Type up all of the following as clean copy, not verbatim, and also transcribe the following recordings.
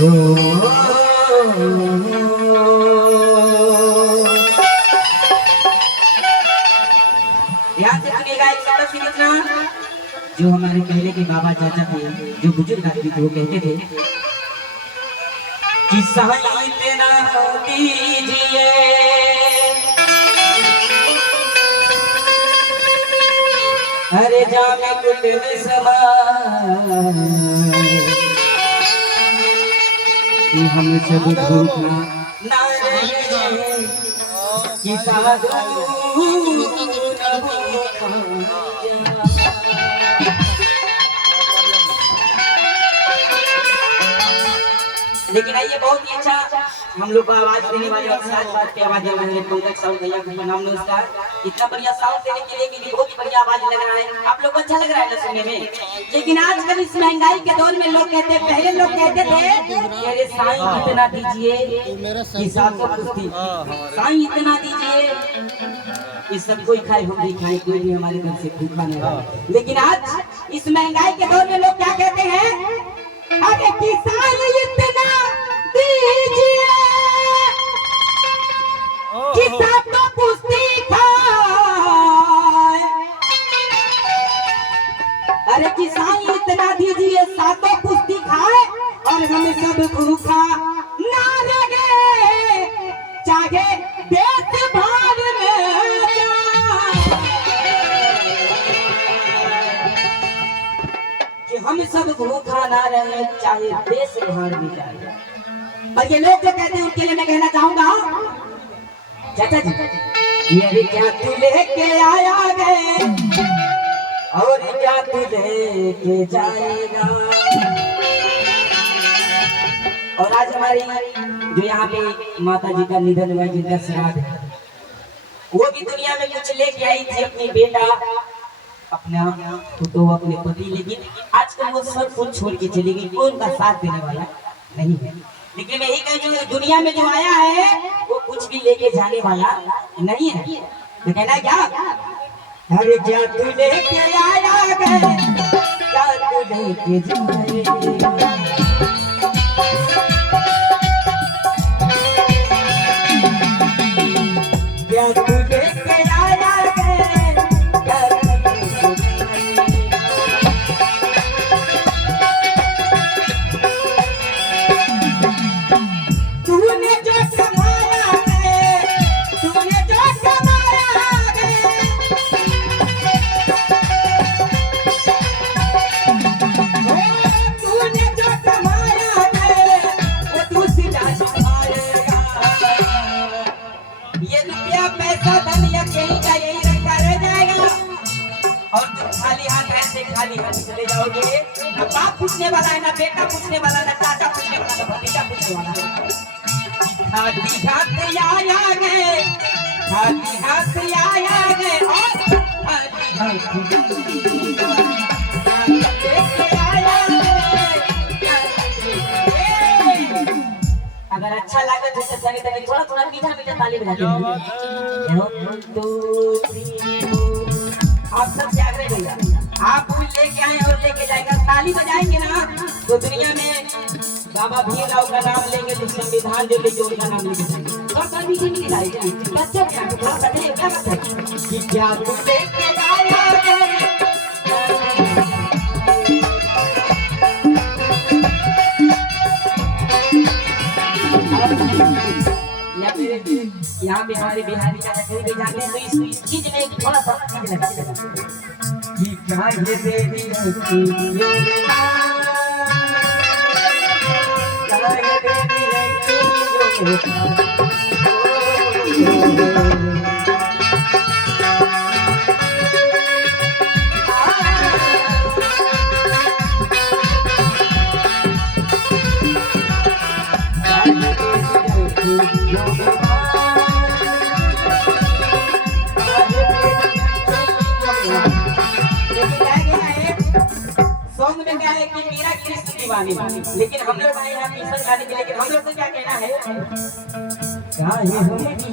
ध्यान से सुनिएगा एक सारा सुनिएगा। जो हमारे पहले के बाबा चाचा थे, जो बुजुर्ग आदमी थे, वो कहते थे कि सहाय तेरा दीजिए, अरे जामे कुट कि हम सब भूखा ना रहे कि साधु लेकिन ये बहुत ही अच्छा हम लोग को आवाज देने वाले और साथ बात की आवाज दे रहे हैं पंकज साउंड भैया को नाम नमस्कार। इतना बढ़िया साउंड देने के लिए बहुत बढ़िया आवाज लग रहा है, आप लोग को अच्छा लग रहा है ना सुनने में। लेकिन आजकल इस महंगाई के दौर में लोग कहते हैं, पहले लोग कहते थे अरे साईं इतना दीजिए कि सातों कुश्ती, साईं इतना दीजिए कि सब कोई खाए हम भी खाए, कोई भी हमारे घर से भूखा नहीं रहे। लेकिन आज इस महंगाई के दौर में लोग क्या कहते हैं, अरे किसान इतना दीजिए कि सातों कुश्ती खाए, अरे किसान इतना दीजिए सातों कुश्ती खाए और हम सब भूखा ना रहे, चाहे देश भाग में कि हम सब भूखा ना रहे, चाहे देश भाग में जाए। और ये लोग जो कहते हैं उनके लिए मैं कहना चाहूंगा, चाचा जी ये क्या तू लेके आया है और क्या तू लेके जाएगा। और आज हमारी जो यहाँ पे माता जी का निधन हुआ, जिनका श्राद्ध, वो भी दुनिया में कुछ लेके आई थी, अपनी बेटा, अपना तो अपने पति, लेकिन आजकल वो सब कुछ छोड़ के चली गई, कोई उनका साथ देने वाला नहीं है। लेकिन मैं यही कहूँ जो दुनिया में जो आया है वो कुछ भी लेके जाने वाला नहीं है। तो कहना क्या, अरे क्या तू लेके आया है, क्या तू लेके जाएगा, क्या तू लेके आया है, खाली हाथ चले जाओगे, ना बाप पूछने वाला है, ना बेटा पूछने वाला, ना चाचा पूछने वाला, ना भतीजा पूछने वाला है। खाली हाथ आया गए, खाली हाथ आया गए और खाली हाथ आया गए। अगर अच्छा लगे तो संगीत में थोड़ा थोड़ा मीठा मीठा ताली बजाते हैं। आप सब जाग रहे भैया, आप भी लेके आए और लेके जाएगा, ताली बजाएंगे ना तो दुनिया में बाबा भीमराव का नाम लेंगे तो संविधान जो लेके उनका नाम लेके जाएंगे। और कभी भी नहीं लाएगा, बच्चे क्या थोड़ा बताइए क्या बात है कि क्या तू लेके आया है, यहाँ पे हमारे बिहारी का कहीं भी जाते हैं तो इस चीज में थोड़ा सा चीज लगती है कि क्या ये देवी लेकिन हम लोग आए यहाँ कीर्तन गाने के, लेकिन हम लोग को क्या कहना है, क्या ये हमें भी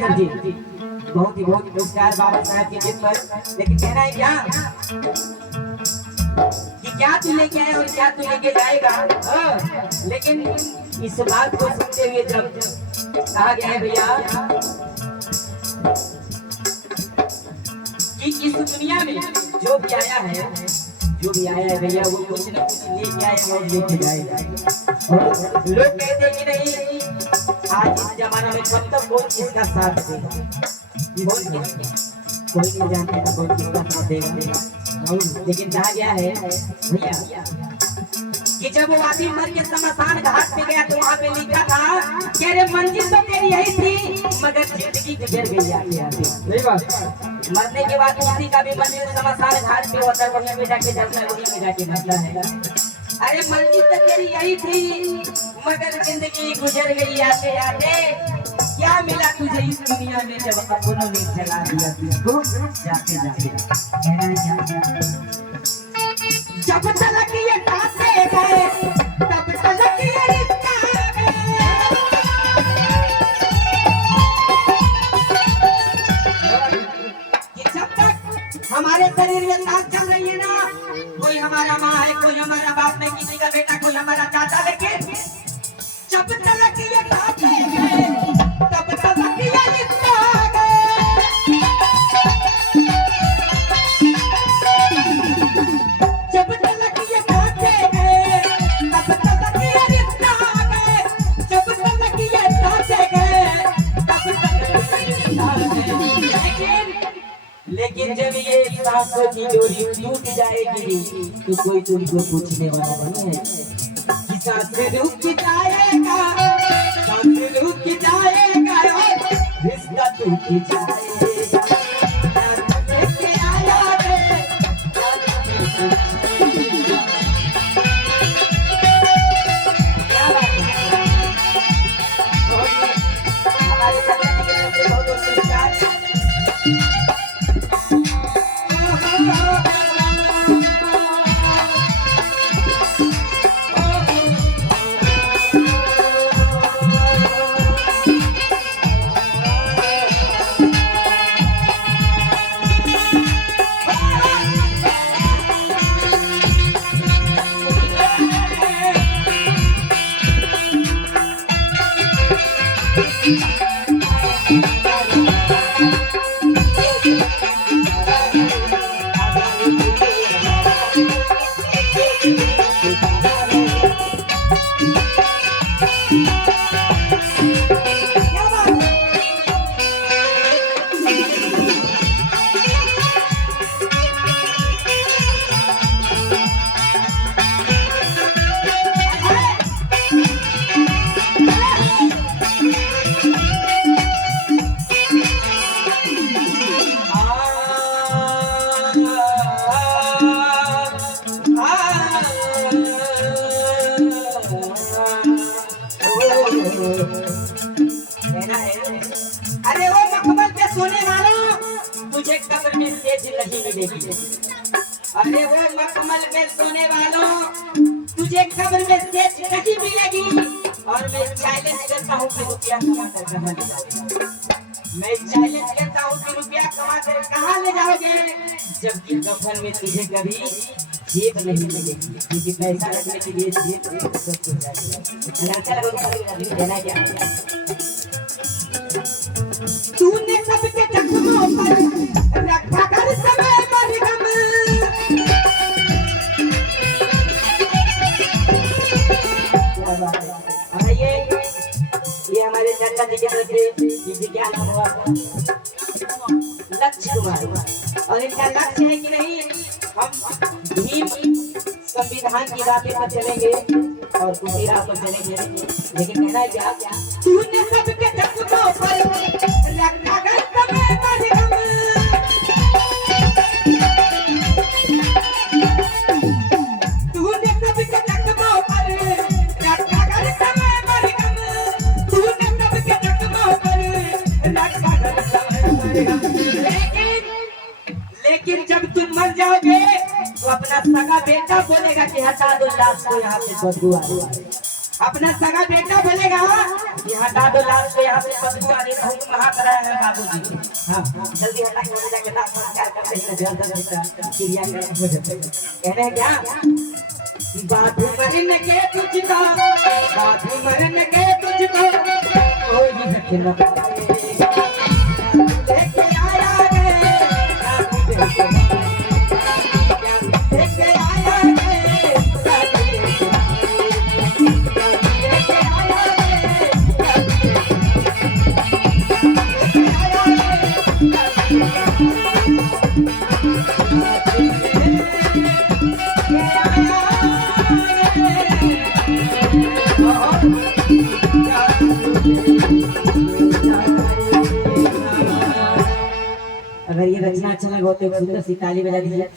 सर जी, बहुत ही पुरस्कार बाबा साहब के जिद पर। लेकिन कहना है क्या कि क्या तू लेके आए और क्या तू लेके जाएगा। लेकिन इस बात को सुनते हुए जब कहा गया है भैया कि इस दुनिया में जो भी आया है भैया वो कुछ न कुछ लेके आया और लेके जाएगा। लोग कहते हैं कि नहीं आज इस जमाना में कब तक कौन किसका साथ देगा, कोई नहीं जानता था कौन किसका साथ देगा। लेकिन कहा गया है भैया कि जब वो आदमी मर के शमशान घाट पे गया तो वहाँ पे लिखा था कि अरे मंजिल तो तेरी यही थी मगर जिंदगी गुजर गई आगे। सही बात। मरने के बाद उसी का भी मंजिल शमशान घाट पे होता है, वहीं में जाके जलता है, वहीं में जाके मरता है। अरे मंजिल तो तेरी यही थी मगर जिंदगी गुजर गई आगे आगे। क्या मिला तुझे इस दुनिया में जब अपनों ने जला दिया तुझको जाके जब तलक ये ताते गए तब तलक ये रिश्ता कि जब तक हमारे शरीर में सांस चल रही है ना, कोई हमारा माँ है, कोई हमारा बाप में किसी का बेटा, कोई हमारा चाचा, लेकिन जब तलक ये ताते गए तब तलक ये रिश्ता लेकिन जब ये सांसों की डोरी टूट जाएगी तो कोई तुमको पूछने वाला नहीं है कि सांस रुक जाएगा, सांस रुक जाएगा, रिश्ता टूट जाएगा। अरे वो मखमल पे सोने वालों तुझे कब्र में सेज नहीं मिलेगी। अरे वो मखमल पे सोने वालों तुझे कब्र में सेज नहीं मिलेगी। और मैं चैलेंज करता हूँ कि रुपया कमा कर कहाँ ले जाओगे। मैं चैलेंज करता हूँ कि रुपया कमा कर कहाँ ले जाओगे जबकि कफन में तुझे कभी जेब नहीं मिलेगी, क्योंकि पैसा रखने के लिए जेब सब कुछ चाहिए। अच्छा लगा देना क्या तूने सबके चश्मों पर रखा कर समय मरगम। क्या बात है। और ये हमारे चाचा जी के तरफ से जी क्या नाम हुआ लक्ष्य कुमार। और इनका लक्ष्य है कि नहीं हम भीम संविधान की बातें पर चलेंगे और उसी राह पर चलेंगे। लेकिन कहना है क्या तूने सबके चश्मों पर रखा कर समय मरगम। तूने सबके चश्मों पर रखा कर समय मरगम। तूने सबके चश्मों पर रखा कर समय मरगम। लेकिन जब तुम मर जाओगे तो अपना सगा बेटा बोलेगा कि हटा दो लाश को, यहाँ से बदबू आ रही है। अपना सगा बेटा बोलेगा यहाँ दादो लाल से यहाँ से बदबू आ रही है बहुत महातरा है बाबूजी। हाँ जल्दी हटा के जाके दांत संस्कार करते हैं जल्दी क्रिया कहने हैं क्या बाबू मरने के तुझको बाबू मरने के तुझको कोई भी धक्के न लेके आया रे लेके आया रे अगर ये रचना अच्छा लगा तो एक सुंदर सी ताली बजा दीजिए।